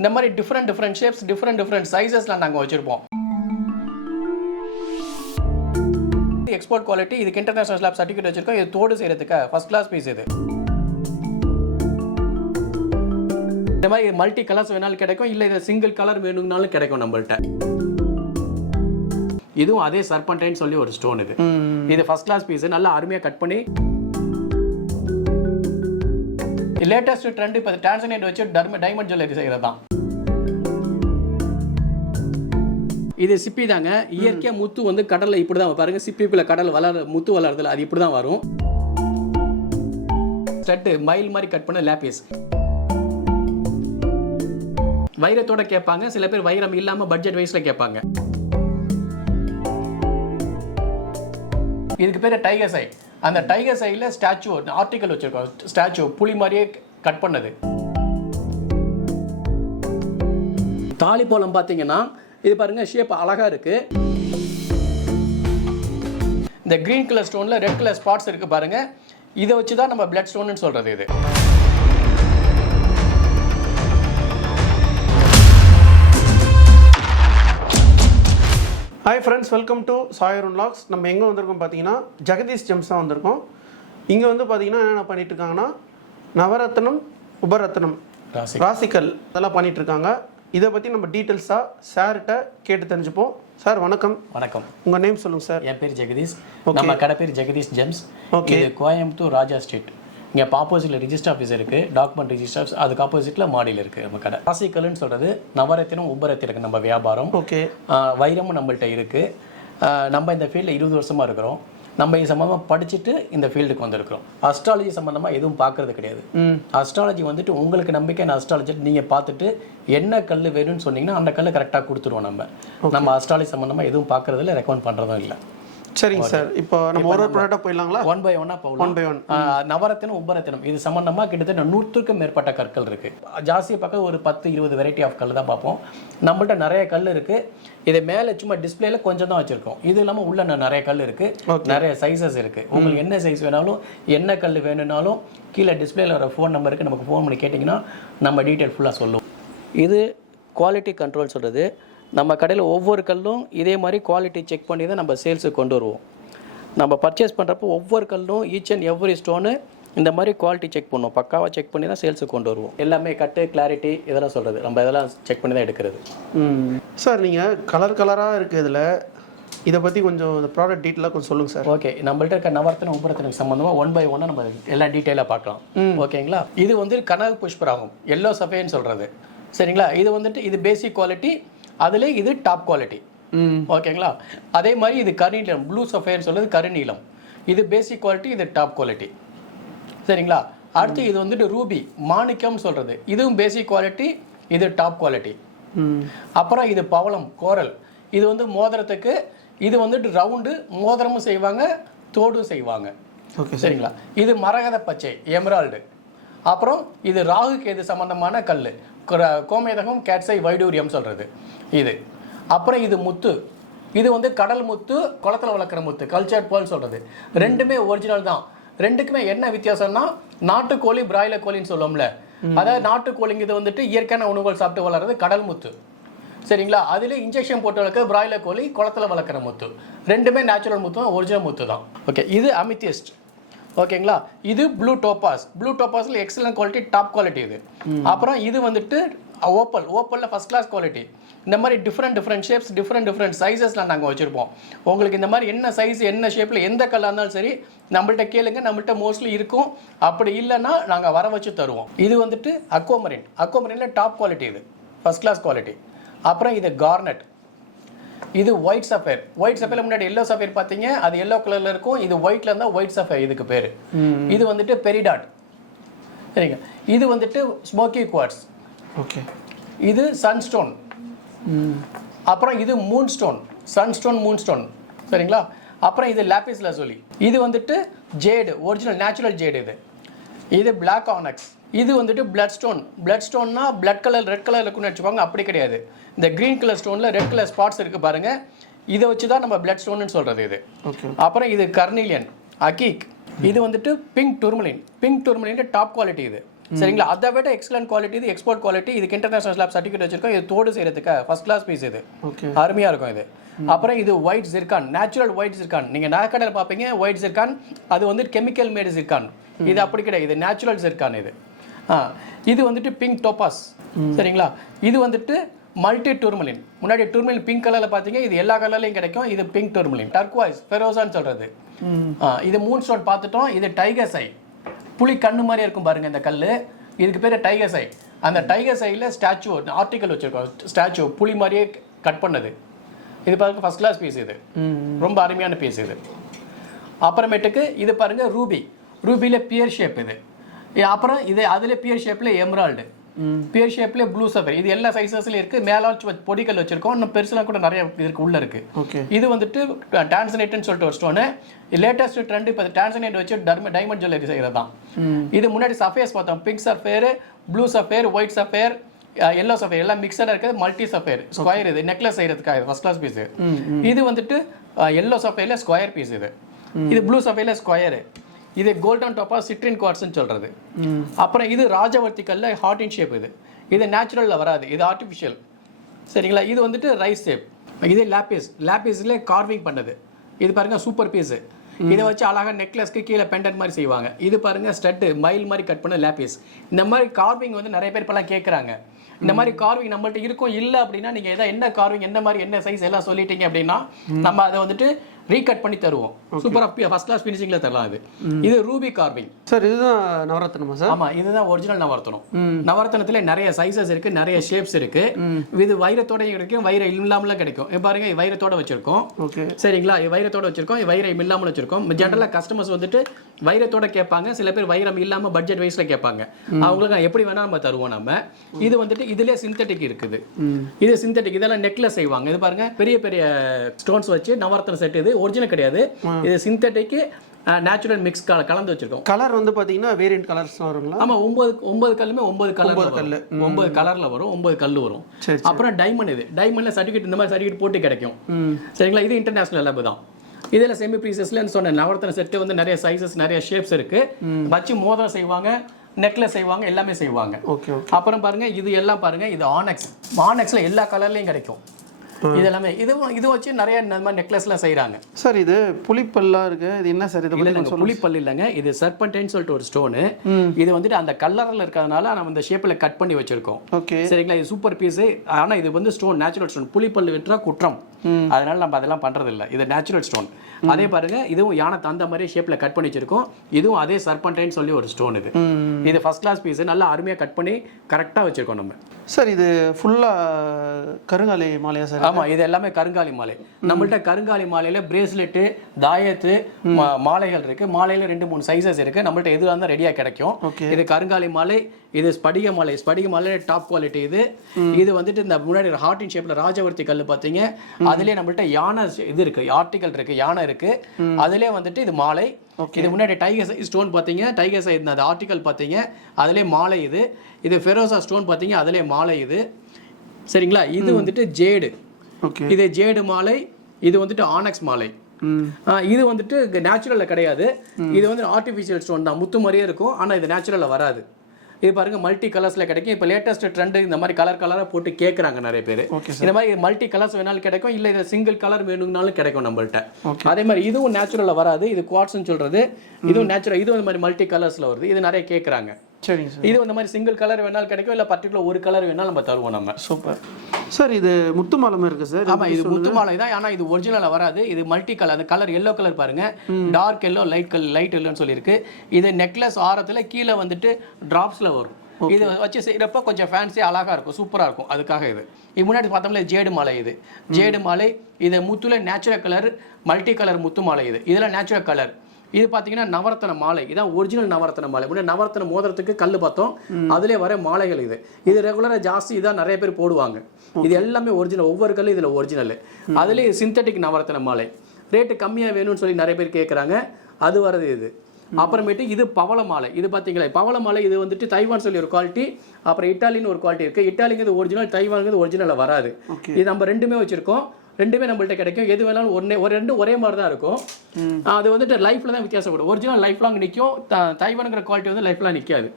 இந்த மாதிரி different shapes different சைஸஸ்லாம் நாங்கள் வச்சுருப்போம். எக்ஸ்போர்ட் குவாலிட்டி, இதுக்கு இன்டர்நேஷனல் ஸ்லாப் சர்டிஃபிகேட் வச்சிருக்கோம். இது தோடு செய்யறதுக்கு ஃபர்ஸ்ட் கிளாஸ் பீஸ். இது இந்த மாதிரி மல்டி கலர்ஸ் வேணாலும் கிடைக்கும், இல்லை இதை சிங்கிள் கலர் வேணும்னாலும் கிடைக்கும் நம்மள்ட்ட. இதுவும் அதே சர்பன்டைன் சொல்லி ஒரு ஸ்டோன். இது ஃபர்ஸ்ட் கிளாஸ் பீஸ், நல்லா அருமையாக கட் பண்ணி. லேட்டஸ்ட் ட்ரெண்ட் இப்போ டான்சனைட் வச்சு டைமண்ட் ஜுவல்லரி செய்கிறது தான். இது சிப்பி தாங்க. இயற்கையாக முத்து வந்து கடலில் இப்படி தான் பாருங்க, சிப்பிக்குள்ள கடல் முத்து வளருதுல, அது இப்படி தான் வரும். ஸ்டட் மயில் மாதிரி கட் பண்ண லேபிஸ். வைரத்தோட கேட்பாங்க, சில பேர் வைரம் இல்லாமல் பட்ஜெட் வைஸில் கேட்பாங்க. இதுக்கு பேர் டைகர் சை. அந்த டைகர் சைடில் ஸ்டாச்சு ஆர்டிக்கல் வச்சிருக்கோம். ஸ்டாச்சு புலி மாதிரியே கட் பண்ணது. தாலி போலம் பார்த்தீங்கன்னா இது பாருங்க, ஷேப் அழகா இருக்கு. இந்த கிரீன் கலர் ஸ்டோன்ல ரெட் கலர் ஸ்பாட்ஸ் இருக்கு பாருங்க, இதை வச்சு தான் நம்ம பிளட் ஸ்டோன்னு சொல்றது. இது hi friends, welcome to Sai Arun vlogs. நம்ம எங்கே வந்திருக்கோம் பார்த்தீங்கன்னா ஜெகதீஷ் ஜெம்ஸ் தான் வந்திருக்கோம். இங்கே வந்து பார்த்தீங்கன்னா என்னென்ன பண்ணிட்டு இருக்காங்கன்னா நவரத்னம், உபரத்னம், ராசிக்கல் அதெல்லாம் பண்ணிட்டு இருக்காங்க. இதை பற்றி நம்ம டீட்டெயில்ஸாக சார்கிட்ட கேட்டு தெரிஞ்சுப்போம். சார் வணக்கம். வணக்கம். உங்கள் நேம் சொல்லுங்கள் சார். என் பேர் ஜெகதீஷ். நம்ம கடை பேர் ஜெகதீஷ் ஜெம்ஸ். ஓகே. இது கோயம்புத்தூர் ராஜா ஸ்ட்ரீட். இங்கே ஆப்போசிட்டில் ரிஜிஸ்டர் ஆஃபீஸ் இருக்குது, டாக்குமெண்ட் ரிஜிஸ்டர்ஸ். அதுக்கு ஆப்போசிட்டில் மாடியில் இருக்குது நம்ம கடை. ராசிக்கல்னு சொல்கிறது நவரத்தினம், உபரத்தினம் நம்ம வியாபாரம். ஓகே. வைரமும் நம்மள்ட்ட இருக்குது. நம்ம இந்த ஃபீல்டில் 20 வருஷமாக இருக்கிறோம். நம்ம இது சம்மந்தமாக படிச்சுட்டு இந்த ஃபீல்டுக்கு வந்திருக்கிறோம். அஸ்ட்ராலஜி சம்மந்தமாக எதுவும் பார்க்கறது கிடையாது. அஸ்ட்ராலஜி வந்துட்டு உங்களுக்கு நம்பிக்கை, அஸ்ட்ராலஜி நீங்கள் பார்த்துட்டு என்ன கல் வேணும்னு சொன்னீங்கன்னா அந்த கல் கரெக்டாக கொடுத்துருவோம். நம்ம அஸ்ட்ராலஜி சம்மந்தமாக எதுவும் பார்க்கறதில்ல, ரெக்கமெண்ட் பண்ணுறதும் இல்லை. சரிங்க சார். இப்போ நம்ம ஒரு ப்ராடக்டாக போயிடலாங்களா? ஒன் பை ஒன்னாக போகலாம். One by one. நவரத்தினம், உபரத்தினம் இது சம்பந்தமாக கிட்டத்தட்ட 100க்கும் மேற்பட்ட கற்கள் இருக்கு. ஜாஸ்தியாக பார்க்க ஒரு 10-20 வெரைட்டி ஆஃப் கல் தான் பார்ப்போம். நம்மள்ட்ட நிறைய கல் இருக்கு. இது மேலே சும்மா டிஸ்பிளேல கொஞ்சம் தான் வச்சிருக்கோம். இது இல்லாமல் உள்ள நிறைய கல் இருக்கு, நிறைய சைஸஸ் இருக்கு. உங்களுக்கு என்ன சைஸ் வேணாலும், என்ன கல் வேணும்னாலும் கீழே டிஸ்பிளேல ஒரு ஃபோன் நம்பருக்கு நமக்கு ஃபோன் பண்ணி கேட்டிங்கன்னா நம்ம டீட்டெயில் ஃபுல்லாக சொல்லுவோம். இது குவாலிட்டி கண்ட்ரோல் சொல்கிறது. நம்ம கடையில் ஒவ்வொரு கல்லும் இதே மாதிரி குவாலிட்டி செக் பண்ணி தான் நம்ம சேல்ஸுக்கு கொண்டு வருவோம். நம்ம பர்ச்சேஸ் பண்ணுறப்போ ஒவ்வொரு கல்லும் ஈச் அண்ட் எவ்ரி ஸ்டோனு இந்த மாதிரி குவாலிட்டி செக் பண்ணுவோம். பக்காவாக செக் பண்ணி தான் சேல்ஸுக்கு கொண்டு வருவோம். எல்லாமே கட்டு, கிளாரிட்டி இதெல்லாம் சொல்கிறது. நம்ம இதெல்லாம் செக் பண்ணி தான் எடுக்கிறது. சார் நீங்கள் கலராக இருக்குது இதில், இதை பற்றி கொஞ்சம் இந்த ப்ராடக்ட் டீட்டெயிலாக கொஞ்சம் சொல்லுங்கள் சார். ஓகே. நம்மள்ட்ட இருக்க நவரத்தினம், உபரத்தினம் சம்மந்தமாக ஒன் பை ஒன்னாக நம்ம எல்லா டீட்டெயிலாக பார்க்கலாம். ஓகேங்களா? இது வந்து கனக புஷ்பராகும், எல்லோ சஃபேன்னு சொல்கிறது. சரிங்களா? இது வந்துட்டு இது பேசிக் குவாலிட்டி, அதில் இது டாப் குவாலிட்டி. ஓகேங்களா? அதே மாதிரி இது கருநீலம், ப்ளூ சஃபயர்னு சொல்கிறது கருநீலம். இது பேசிக் குவாலிட்டி, இது டாப் குவாலிட்டி. சரிங்களா? அடுத்து இது வந்துட்டு ரூபி, மாணிக்கம்னு சொல்கிறது. இதுவும் பேசிக் குவாலிட்டி, இது டாப் குவாலிட்டி. அப்புறம் இது பவளம், கோரல். இது வந்து மோதிரத்துக்கு. இது வந்துட்டு ரவுண்டு மோதிரமும் செய்வாங்க, தோடும் செய்வாங்க. சரிங்களா? இது மரகத பச்சை, எமரால்டு. அப்புறம் இது ராகு கேது சம்பந்தமான கல், கோமேதகம், கேட்சை, வைடூரியம் சொல்கிறது இது. அப்புறம் இது முத்து. இது வந்து கடல் முத்து, குளத்தில் வளர்க்குற முத்து, கல்ச்சர்ட் பேர்ல் சொல்கிறது. ரெண்டுமே ஒரிஜினல் தான். ரெண்டுக்குமே என்ன வித்தியாசம்னா, நாட்டுக்கோழி, பிராய்லர் கோழின்னு சொல்லுவோம்ல, அதாவது நாட்டுக்கோழிங்க இது வந்துட்டு இயற்கையான உணவுகள் சாப்பிட்டு வளர்றது கடல் முத்து. சரிங்களா? அதில் இன்ஜெக்ஷன் போட்டு வளர்க்குற பிராய்லர் கோழி, குளத்தில் வளர்க்குற முத்து. ரெண்டுமே நேச்சுரல் முத்து தான், ஒரிஜினல் முத்து தான். ஓகே. இது அமித்தியஸ்ட். ஓகேங்களா? இது ப்ளூ டோபாஸ். ப்ளூ டோபாஸில் எக்ஸலன்ட் குவாலிட்டி, டாப் குவாலிட்டி இது. அப்புறம் இது வந்துட்டு ஓப்பலில் ஃபர்ஸ்ட் கிளாஸ் குவாலிட்டி. இந்த மாதிரி டிஃப்ரெண்ட் ஷேப்ஸ் டிஃப்ரெண்ட் சைஸஸ்லாம் நாங்கள் வச்சுருப்போம். உங்களுக்கு இந்த மாதிரி என்ன சைஸ், என்ன ஷேப்பில் எந்த கல்லாக இருந்தாலும் சரி நம்மள்ட்ட கேளுங்க, நம்மள்ட்ட மோஸ்ட்லி இருக்கும். அப்படி இல்லைன்னா நாங்கள் வர வச்சு தருவோம். இது வந்துட்டு அக்வாமரினில் டாப் குவாலிட்டி, இது ஃபர்ஸ்ட் கிளாஸ் குவாலிட்டி. அப்புறம் இது கார்னட். இது ஒயிட் சஃபயர். ஒயிட் சஃபயர் முன்னாடி எல்லோ சஃபயர் பார்த்தீங்க, அது எல்லோ கலரில் இருக்கும். இது ஒயிட்ல இருந்தால் ஒயிட் சஃபயர் இதுக்கு பேர். இது வந்துட்டு பெரிடாட். சரிங்க. இது வந்துட்டு ஸ்மோக்கி குவார்ட்ஸ். ஓகே. இது சன்ஸ்டோன். அப்புறம் இது மூன்ஸ்டோன், சன்ஸ்டோன், மூன்ஸ்டோன். சரிங்களா? அப்புறம் இது லாபிஸ் லசூலி. இது வந்துட்டு ஜேடு, ஒரிஜினல் நேச்சுரல் ஜேடு. இது பிளாக் ஆனக்ஸ். இது வந்துட்டு பிளட் ஸ்டோன். பிளட் ஸ்டோன்னா பிளட் கலர், ரெட் கலர் இருக்குன்னு வச்சுப்பாங்க. அப்படி கிடையாது. இந்த கிரீன் கலர் ஸ்டோனில் ரெட் கலர் ஸ்பாட்ஸ் இருக்குது பாருங்கள், இதை வச்சு தான் நம்ம பிளட் ஸ்டோன்னு சொல்கிறது இது. அப்புறம் இது கர்னீலியன், அகீக். இது வந்துட்டு pink tourmaline. Pink tourmaline top quality இது. சரிங்களா. அதை விட எக்ஸலன்ட் குவாலிட்டி, இது எக்ஸ்போர்ட் குவாலிட்டி, இதுக்கு இன்டர்நேஷனல் ஸ்லாப் சர்டிஃபிகேட் வச்சிருக்கோம். இது தோடு செய்யறதுக்கு ஃபர்ஸ்ட் கிளாஸ் பீஸ், இது அருமையாக இருக்கும் இது. அப்புறம் இது white zircon, natural white zircon. நீங்கள் நகைக்கடையில் பார்ப்பீங்க ஒயிட் ஜிர்கான், அது வந்து கெமிக்கல் மேடு ஜிர்கான். இது அப்படி கிடையாது, இது நேச்சுரல் ஜிர்கான் இது. இது வந்துட்டு பிங்க் டோபாஸ், சரிங்களா. இது வந்துட்டு மல்டி டூர்மலின். முன்னாடி டூர்மலின் பிங்க் கலரில் பார்த்தீங்க, இது எல்லா கலர்லையும் கிடைக்கும். இது பிங்க் டூர்மலின். டர்க்வாய்ஸ் ஃபெரோசான்னு சொல்கிறது. இது மூன் ஸ்டோன் பார்த்துட்டோம். இது டைகர் சை, புலி கண்ணு மாதிரி இருக்கும் பாருங்க இந்த கல், இதுக்கு பேர் டைகர் சை. அந்த டைகர் சைடில் ஸ்டாச்சு ஆர்டிக்கல் வச்சுருக்கோம், ஸ்டாச்சு புலி மாதிரியே கட் பண்ணது. இது பாருங்க ஃபர்ஸ்ட் கிளாஸ் பீஸ், இது ரொம்ப அருமையான பீஸ் இது. அப்புறமேட்டுக்கு இது பாருங்க ரூபி, ரூபியில் பியர் ஷேப் இது. அப்புறம் இது அதில் பியர் ஷேப்பில் எம்ரால்டு, பியர் ஷேப்ல ப்ளூ சஃபர். இது எல்லா சைஸஸ்லயும் இருக்கு. மேல பொடிக்கல் வச்சிருக்கோம், இன்னும் பெருசுலாம் கூட நிறைய இருக்கு உள்ள இருக்கு. இது வந்துட்டு டான்சனைட்னு சொல்லிட்டு ஒரு ஸ்டோனு. லேட்டஸ்ட் ட்ரெண்ட் இப்போ டான்சனைட் வச்சு டைமண்ட் ஜுவல்லரி செய்யறதுதான். இது முன்னாடி சஃபேர்ஸ் பார்த்தோம், pink sapphire, blue sapphire, white sapphire, yellow sapphire எல்லாம் மிக்சடா இருக்குது. மல்டி சஃபேர் ஸ்கொயர், இது நெக்லஸ் செய்யறதுக்காக ஃபர்ஸ்ட் கிளாஸ் பீஸ். இது வந்துட்டு எல்லோ சஃபேர்ல ஸ்கொயர் பீஸ். இது ப்ளூ சஃபேர்ல ஸ்கொயர். இது கோல்டன் டாப்பா சிட்ரின் குவார்ட்ஸ்னு சொல்றது. அப்புறம் இது ராஜவர்த்தி கல்ல ஹார்ட் இன் ஷேப். இது நேச்சுரல்ல வராது, இது ஆர்டிஃபிஷியல், சரிங்களா. இது வந்துட்டு ரைஸ் ஷேப். இது லாப்பிஸ், லாப்பிஸ்ல கார்விங் பண்ணது. இது பாருங்க சூப்பர் பீஸ். இதை வச்சு அழகா நெக்லஸ்க்கு கீழே பெண்டன்ட் மாதிரி செய்வாங்க. இது பாருங்க ஸ்டட் மயில் மாதிரி கட் பண்ண லாப்பிஸ். இந்த மாதிரி கார்விங் வந்து நிறைய பேர் இப்பெல்லாம் கேட்குறாங்க. இந்த மாதிரி கார்விங் நம்மள்ட்ட இருக்கும். இல்லை அப்படின்னா நீங்கள் எதாவது என்ன கார்விங், என்ன மாதிரி, என்ன சைஸ் எல்லாம் சொல்லிட்டீங்க அப்படின்னா நம்ம அதை வந்துட்டு ரீகட் பண்ணி தருவோம். சூப்பராக ஃபர்ஸ்ட் கிளாஸ் ஃபினிஷிங்கில் தரலாம். இது ரூபி கார்விங் சார். இதுதான் நவரத்னமா சார்? ஆமாம், இதுதான் ஒரிஜினல் நவரத்னம். நவரத்னத்தில் நிறைய சைஸஸ் இருக்கு, நிறைய ஷேப்ஸ் இருக்கு. இது வைரத்தோட கிடைக்கும், வைரம் இல்லாமலாம் கிடைக்கும். பாருங்க வைரத்தோட வச்சிருக்கோம், சரிங்களா. வைரத்தோட வச்சிருக்கோம், வைரம் இல்லாமல் வச்சிருக்கோம். ஜென்ரலாக கஸ்டமர்ஸ் வந்துட்டு வைரத்தோட கேட்பாங்க, சில பேர் வைரம் இல்லாமல் பட்ஜெட் வைஸ்ல கேட்பாங்க. அவங்களுக்கு எப்படி வேணா நம்ம தருவோம் நம்ம. இது வந்துட்டு இதுலேயே சிந்தட்டிக் இருக்குது. இது சிந்தட்டிக், இதெல்லாம் நெக்லஸ் செய்வாங்க. இது பாருங்க பெரிய பெரிய ஸ்டோன்ஸ் வச்சு நவரத்ன செட். இது ஒரிஜினல் கிடையாது, இது சிந்தட்டிக் நேச்சுரல் மிக்ஸ் கலந்து வச்சிருக்கோம். கலர் வந்து பாத்தீங்கன்னா வேரியன்ட் கலர்ஸ் வருங்களா? ஆமா, 9 கல்லுமே 9 கலர்ல வரும், 9 கல்லு வரும். அப்புறம் டைமண்ட், இது டைமண்ட்ல சர்டிஃபிகேட், இந்த மாதிரி சர்டிஃபிகேட் போட்டு கிடைக்கும், சரிங்களா. இது இன்டர்நேஷனல் லேப் தான். இதுல செமி ப்ரீசஸ்ல சொன்ன நவரத்ன செட் வந்து நிறைய சைஸஸ், நிறைய ஷேப்ஸ் இருக்கு. வச்சு மோதிரம் செய்வாங்க, நெக்லஸ் செய்வாங்க, எல்லாமே செய்வாங்க. அப்புறம் பாருங்க இது எல்லாம் பாருங்க, இது ஆனெக்ஸ். ஆனெக்ஸ்ல எல்லா கலர்லயும் கிடைக்கும். இது எல்லாமே இது வச்சு நிறைய இந்த மாதிரி நெக்லஸ்லாம் செய்றாங்க. சார் இது புலிப்பல்லாம் இருக்கு, இது என்ன சார்? இது இல்ல புலிப்பல் இல்லைங்க, இது சர்பன்டைன் சொல்லிட்டு ஒரு ஸ்டோனு. இது வந்துட்டு அந்த கலர்ல இருக்கிறதுனால நம்ம இந்த ஷேப்ல கட் பண்ணி வச்சிருக்கோம், சரிங்களா. இது சூப்பர் பீஸ். ஆனா இது வந்து ஸ்டோன், நேச்சுரல் ஸ்டோன். புலிப்பல் விட்டா குற்றம், அதனால நம்ம அதெல்லாம் பண்றது இல்லை. இது நேச்சுரல் ஸ்டோன். அதே பாருங்க, இதுவும் யானை தந்த மாதிரி ஷேப்ல கட் பண்ணி வச்சிருக்கோம். இதுவும் அதே சர்பன்டைன் சொல்லி ஒரு ஸ்டோன். இது ஃபர்ஸ்ட் கிளாஸ் பீஸ், நல்லா அருமையா கட் பண்ணி கரெக்டா வச்சிருக்கோம் நம்ம. சார் இது ஃபுல்லா கருங்காலி மாலையா சார்? ஆமா, இது எல்லாமே கருங்காலி மாலை. நம்மள்ட்ட கருங்காலி மாலையில பிரேஸ்லெட், தாயத்து, மாலைகள் இருக்கு. மாலையில 2-3 சைஸஸ் இருக்கு. நம்மள்ட்ட எதுவாக இருந்தால் ரெடியா கிடைக்கும். இது கருங்காலி மாலை, இது ஸ்படிக மாலை. ஸ்படிக மாலை டாப் குவாலிட்டி. இது வந்துட்டு இந்த முன்னாடி ஹார்ட் இன் ஷேப்ல ராஜவர்த்தி கல் பார்த்தீங்க, அதுலயே நம்மள்ட்ட யானை இது இருக்கு, ஆர்டிகல் இருக்கு, யானை இருக்கு. அதுலயே வந்துட்டு இது மாலை. இது முன்னாடி டைகர் சைஸ் ஸ்டோன் பார்த்தீங்க, டைகர் சைஸ் அந்த ஆர்டிகல் பார்த்தீங்க, அதுலயே மாலை. இது ஃபெரோசா ஸ்டோன் பார்த்தீங்க, அதுலயே மாலை. சரிங்களா. இது வந்துட்டு ஜேடு, இது ஜேடு மாலை. இது வந்துட்டு ஆனெக்ஸ் மாலை. இது வந்துட்டு நேச்சுரல்ல கிடையாது, இது வந்து ஆர்டிஃபிஷியல் ஸ்டோன் தான். முத்து மாதிரியே இருக்கும், ஆனா இது நேச்சுரல்ல வராது. இது பாருங்க மல்டி கலர்ஸ்ல கிடைக்கும். இப்போ லேட்டஸ்ட் ட்ரெண்ட் இந்த மாதிரி கலரா போட்டு கேட்குறாங்க நிறைய பேர். இந்த மாதிரி மல்டி கலர்ஸ் வேணாலும் கிடைக்கும், இல்லை இது சிங்கிள் கலர் வேணும்னாலும் கிடைக்கும் நம்மள்ட்ட. அதே மாதிரி இதுவும் நேச்சுரல்ல வராது, இது குவார்ட்ஸ்னு சொல்றது. இதுவும் நேச்சுரல், இதுவும் இந்த மாதிரி மல்டி கலர்ஸ்ல வருது. இது நிறைய கேட்குறாங்க. சரிங்க சார். இது இந்த மாதிரி சிங்கிள் கலர் வேணாலும் கிடைக்கும், இல்லை பர்டிகுலர் ஒரு கலர் வேணாலும் நம்ம தருவோம் நம்ம. Super sir. இது முத்து மாலை இருக்கு சார்? ஆமா, இது முத்து மாலை தான், ஆனா இது ஒரிஜினலா வராது. இது மல்டி கலர். அந்த கலர் எல்லோ கலர் பாருங்க, டார்க் எல்லோ, லைட் எல்லோன்னு சொல்லியிருக்கு. இது நெக்லஸ் ஆரத்துல கீழே வந்துட்டு டிராப்ஸ்ல வரும். இது வச்சு செய்யறப்ப கொஞ்சம் ஃபேன்சி அழகா இருக்கும், சூப்பரா இருக்கும். அதுக்காக இது முன்னாடி பார்த்தோம்ல ஜேடு மாலை. இது ஜேடு மாலை. இது முத்துல நேச்சுரல் கலர், மல்டி கலர் முத்து மாலை. இதெல்லாம் நேச்சுரல் கலர். இது பார்த்தீங்கன்னா நவரத்ன மாலை. இதான் ஒரிஜினல் நவரத்ன மாலை. முன்னாடி நவரத்ன மோதிரத்துக்கு கல் பார்த்தோம், அதுலேயே வர மாலைகள். இது ரெகுலராக ஜாஸ்தி இதான் நிறைய பேர் போடுவாங்க. இது எல்லாமே ஒரிஜினல், ஒவ்வொரு கல்லு இதில் ஒரிஜினல். அதுலேயே சிந்தட்டிக் நவரத்ன மாலை. ரேட்டு கம்மியாக வேணும்னு சொல்லி நிறைய பேர் கேட்குறாங்க, அது வரது இது. அப்புறமேட்டு இது பவள மாலை. இது பார்த்தீங்களா பவள மாலை. இது வந்துட்டு தைவான் சொல்லி ஒரு குவாலிட்டி, அப்புறம் இட்டாலின்னு ஒரு குவாலிட்டி இருக்குது. இட்டாலிங்கிறது ஒரிஜினல், தைவான்கிறது ஒரிஜினலில் வராது. இது நம்ம ரெண்டுமே வச்சுருக்கோம். ரெண்டுமே நம்மள்ட்ட கிடைக்கும். எது வேணாலும் ஒரே மாதிரி தான் இருக்கும். அது வந்துட்டு லைஃப்ல தான் வித்தியாசப்படும். ஒரிஜினல் லைஃப் லாங் நிற்கும், தைவானுங்கிற குவாலிட்டி வந்து லைஃப் லாங் நிற்காது.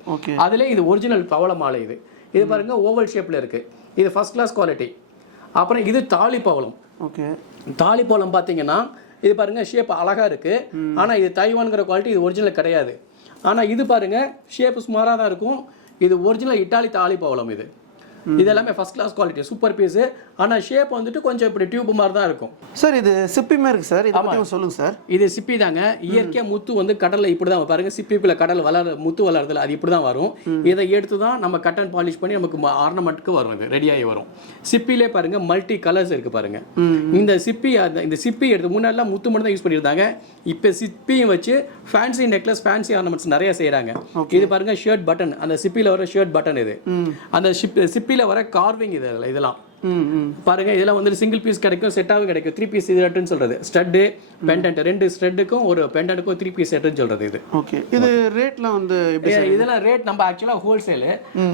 அதுல இது ஒரிஜினல் பவள மாலை. இது பாருங்க ஓவல் ஷேப்ல இருக்கு. இது ஃபர்ஸ்ட் கிளாஸ் குவாலிட்டி. அப்புறம் இது தாலி பவளம். தாலி பவளம் பார்த்தீங்கன்னா இது பாருங்க ஷேப் அழகா இருக்கு. ஆனா இது தைவான்ங்கிற குவாலிட்டி, இது ஒரிஜினல் கிடையாது. ஆனா இது பாருங்க ஷேப் சுமாரா தான் இருக்கும். இது ஒரிஜினல் இட்டாலி தாலி பவளம். இது எல்லாமே first class quality, super piece. ஆனா ஷேப் வந்துட்டு கொஞ்சம் இப்படி டியூப் மாதிரி தான் இருக்கும். சார் இது சிப்பி மாதிரி இருக்கு சார், இத பத்தி சொல்லுங்க சார். இது சிப்பி தாங்க. இயற்கையா முத்து வந்து கடல்ல இப்படி தான் பாருங்க, சிப்பிக்குள்ள கடல் முத்து வளருதுல, அது இப்படி தான் வரும். இதை எடுத்து தான் நம்ம கட் அண்ட் பாலிஷ் பண்ணி நமக்கு ஆர்னமெண்ட்க்கு வரும். இது ரெடியாகி வரும். சிப்பிலே பாருங்க மல்டி கலர்ஸ் இருக்கு பாருங்க. இந்த சிப்பி எடுத்து முன்னாடிலாம் முத்து மட்டும் தான் யூஸ் பண்ணியிருந்தாங்க. இப்போ சிப்பியும் வச்சு ஃபேன்சி நெக்லஸ், ஃபேன்சி ஆர்னமெண்ட்ஸ் நிறைய செய்யறாங்க. இது பாருங்க ஷர்ட் பட்டன், அந்த சிப்பில வர ஷர்ட் பட்டன். இது அந்த சிப்பில வர கார்விங். இதெல்லாம் பாருங்க. இதெல்லாம் வந்து சிங்கிள் பீஸ் கிடைக்கும், செட்டாவும் கிடைக்கும். 3 பீஸ் செட்னு சொல்றது. ஸ்டட் பெண்டன்ட், 2 ஸ்டட்டுக்கும் ஒரு பெண்டன்ட்க்கும் 3 பீஸ் செட்னு சொல்றது. இது ஓகே. இது ரேட்ல வந்து இதெல்லாம் ரேட் நம்ம ஆக்சுவலா ஹோல்சேல்.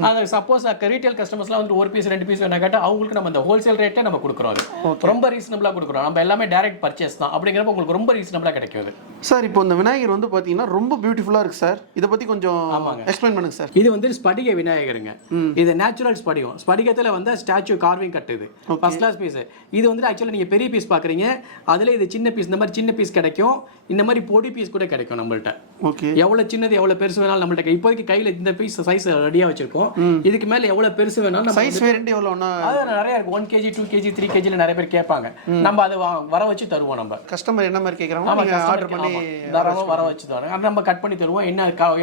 அது சப்போஸ் ரீட்டைல் கஸ்டமர்ஸ்லாம் வந்து 1 பீஸ் 2 பீஸ் வேணா கேட்டா அவங்களுக்கு நம்ம அந்த ஹோல்சேல் ரேட்ல நம்ம கொடுக்குறோம். அது ரொம்ப ரீசனபிளா கொடுக்குறோம். நம்ம எல்லாமே டைரக்ட் பர்ச்சேஸ் தான். அப்படிங்கிறப்ப உங்களுக்கு ரொம்ப ரீசனபிளா கிடைக்கும். சார் இப்போ இந்த விநாயகர் வந்து பாத்தீங்கன்னா ரொம்ப பியூட்டிஃபுல்லா இருக்கு சார். இத பத்தி கொஞ்சம் எக்ஸ்பிளைன் பண்ணுங்க சார். இது வந்து ஸ்படிக விநாயகருங்க. இது நேச்சுரல் ஸ்படிகம். ஸ்படிகத்துல வந்து ஸ்டாச்சு கார்விங் கட். இது ஃபர்ஸ்ட் கிளாஸ் பீஸ். இது வந்து ஆக்சுவலா நீங்க பெரிய பீஸ் பாக்குறீங்க, அதுல இது சின்ன பீஸ். இந்த மாதிரி சின்ன பீஸ் கிடைக்கும், இந்த மாதிரி பொடி பீஸ் கூட கிடைக்கும் நம்மள்ட்ட. ஓகே. எவ்வளவு சின்னது எவ்வளவு பெருசு வேணாலும் நம்மள்ட்ட இப்போதைக்கு கையில இந்த பீஸ் சைஸ் ரெடியா வச்சிருக்கோம். இதுக்கு மேல எவ்வளவு பெருசு வேணாலும் சைஸ் வேரியன்ட் எவ்வளவுனா அது நிறைய இருக்கு. 1 kg 2 kg 3 kg ல நிறைய பேர் கேட்பாங்க. நம்ம அதை வர வச்சு தருவோம். நம்ம கஸ்டமர் என்ன மாதிரி கேக்குறாங்க நீங்க ஆர்டர் பண்ணி தாராளமா வர வச்சு தருவோம். நம்ம கட் பண்ணி தருவோம்.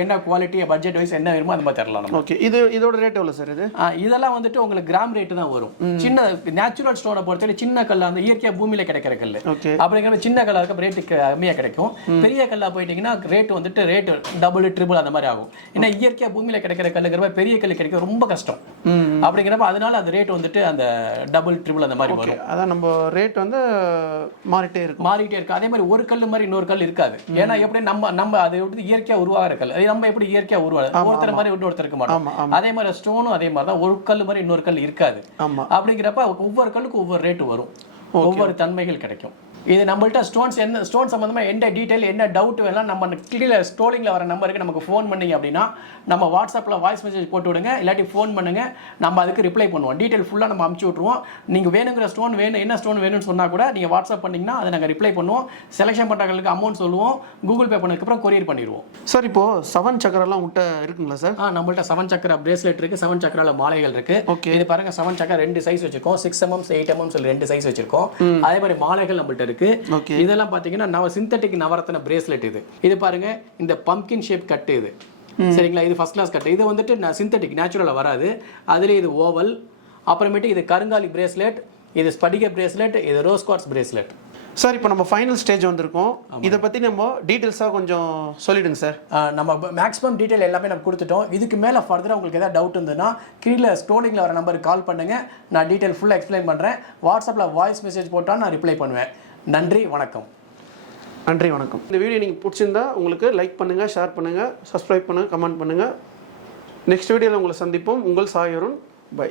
என்ன குவாலிட்டி, பட்ஜெட் வைஸ் என்ன வேணுமோ அது மாதிரி தரலாம். ஓகே. இதோட ரேட் எவ்வளவு சார்? இது இதெல்லாம் வந்துட்டு உங்களுக்கு கிராம் ரேட் தான் வரும். சின்ன நேச்சுரல் ஸ்டோனை பொறுத்தவரை சின்ன கல், அந்த இயற்கையா பூமியில கிடைக்கிற கல். அப்படிங்கிற சின்ன கல்லா இருக்க ரேட்டு கம்மியா கிடைக்கும். பெரிய கல்லா போயிட்டீங்கன்னா ரேட் வந்துட்டு ரேட் டபுள் ட்ரிபிள் அந்த மாதிரி ஆகும். ஏன்னா இயற்கையா பூமியில கிடைக்கிற கல்லுங்கிற பெரிய கல் கிடைக்க ரொம்ப கஷ்டம். அப்படிங்கிறப்ப அதனால அந்த ரேட் வந்துட்டு அந்த டபுள் ட்ரிபிள் அந்த மாதிரி வரும். அதான் நம்ம ரேட் வந்து மாறிட்டே இருக்கு. அதே மாதிரி ஒரு கல் மாதிரி இன்னொரு கல் இருக்காது. ஏன்னா எப்படி நம்ம அது எப்படி இயற்கையா உருவாகிற கல், அது நம்ம எப்படி இயற்கையா உருவாது ஒருத்தர் மாதிரி இன்னொருத்தர் இருக்க மாட்டோம். அதே மாதிரி ஸ்டோனும் அதே மாதிரி தான். ஒரு கல் மாதிரி இன்னொரு கல் இருக்காது. அப்படிங்கிறப்ப ஒவ்வொரு கல்லுக்கு ஒவ்வொரு ரேட் வரும், ஒவ்வொரு தன்மைகள் கிடைக்கும். இது நம்மள்ட்ட ஸ்டோன் சம்பந்தமா என்ன டீடைல், என்ன டவுட் வேணாலும் நம்ம கீழே ஸ்க்ரோலிங்ல வர நம்பருக்கு நமக்கு ஃபோன் பண்ணீங்க அப்படின்னா நம்ம வாட்ஸ்அப்ல வாய்ஸ் மெசேஜ் போட்டு விடுங்க, இல்லாட்டி ஃபோன் பண்ணுங்க. நம்ம அதுக்கு ரிப்ளை பண்ணுவோம். டீடைல் ஃபுல்லா நம்ம அனுப்பிச்சு விட்டுருவோம். நீங்க வேணுங்கிற ஸ்டோன் வேணும், என்ன ஸ்டோன் வேணும்னு சொன்னா கூட நீங்க வாட்ஸ்அப் பண்ணீங்கன்னா அதை நாங்கள் ரிப்ளை பண்ணுவோம். செலக்ஷன் பண்றவங்களுக்கு அமௌண்ட் சொல்லுவோம். கூகுள் பே பண்ணதுக்கு அப்புறம் கொரியர் பண்ணிடுவோம். சார் இப்போ 7 சக்கரெல்லாம் உங்கள்கிட்ட இருக்குங்களா சார்? நம்மள்ட்ட 7 சக்கர பிரேஸ்லெட் இருக்கு, 7 சக்கரால மாலைகள் இருக்கு. இது பாருங்க 7 சக்கர 2 சைஸ் வச்சிருக்கோம். 6 mm 8 mm சொல்லி 2 சைஸ் வச்சிருக்கோம். அதே மாதிரி மாலைகள் நம்மள்ட்ட இருக்கு. இதெல்லாம் பாத்தீங்கன்னா சிந்தட்டிக் நவரத்ன பிரேஸ்லெட். இது பாருங்க இந்த பம்ப்கின் ஷேப் கட். இது சரிங்களா, இது ஃபர்ஸ்ட் கிளாஸ் கட். இது வந்துட்டு சிந்தட்டிக் நேச்சுரலா வராது. அதுல இது ஓவல், அப்புறமேட்டு இது கருங்காலி பிரேஸ்லெட், இது ஸ்படிக பிரேஸ்லெட், இது ரோஸ் குவார்ட்ஸ் பிரேஸ்லெட். சார் இப்போ நம்ம ஃபைனல் ஸ்டேஜ் வந்திருக்கோம். இதை பற்றி நம்ம டீட்டெயில்ஸாக கொஞ்சம் சொல்லிடுங்க சார். நம்ம மேக்ஸிமம் டீட்டெயில் எல்லாமே நம்ம கொடுத்துட்டோம். இதுக்கு மேலே ஃபர்தராக உங்களுக்கு எதாவது டவுட் இருந்ததுன்னா கீழே ஸ்க்ரோலிங்கில் வர நம்பருக்கு கால் பண்ணுங்கள். நான் டீட்டெயில் ஃபுல்லாக எக்ஸ்பிளைன் பண்ணுறேன். வாட்ஸ்அப்பில் வாய்ஸ் மெசேஜ் போட்டால் நான் ரிப்ளை பண்ணுவேன். நன்றி, வணக்கம். நன்றி, வணக்கம். இந்த வீடியோ நீங்கள் பிடிச்சிருந்தா உங்களுக்கு லைக் பண்ணுங்கள், ஷேர் பண்ணுங்கள், சப்ஸ்கிரைப் பண்ணுங்கள், கமெண்ட் பண்ணுங்கள். நெக்ஸ்ட் வீடியோவில் உங்களை சந்திப்போம். உங்கள் சாய் அருண். பை.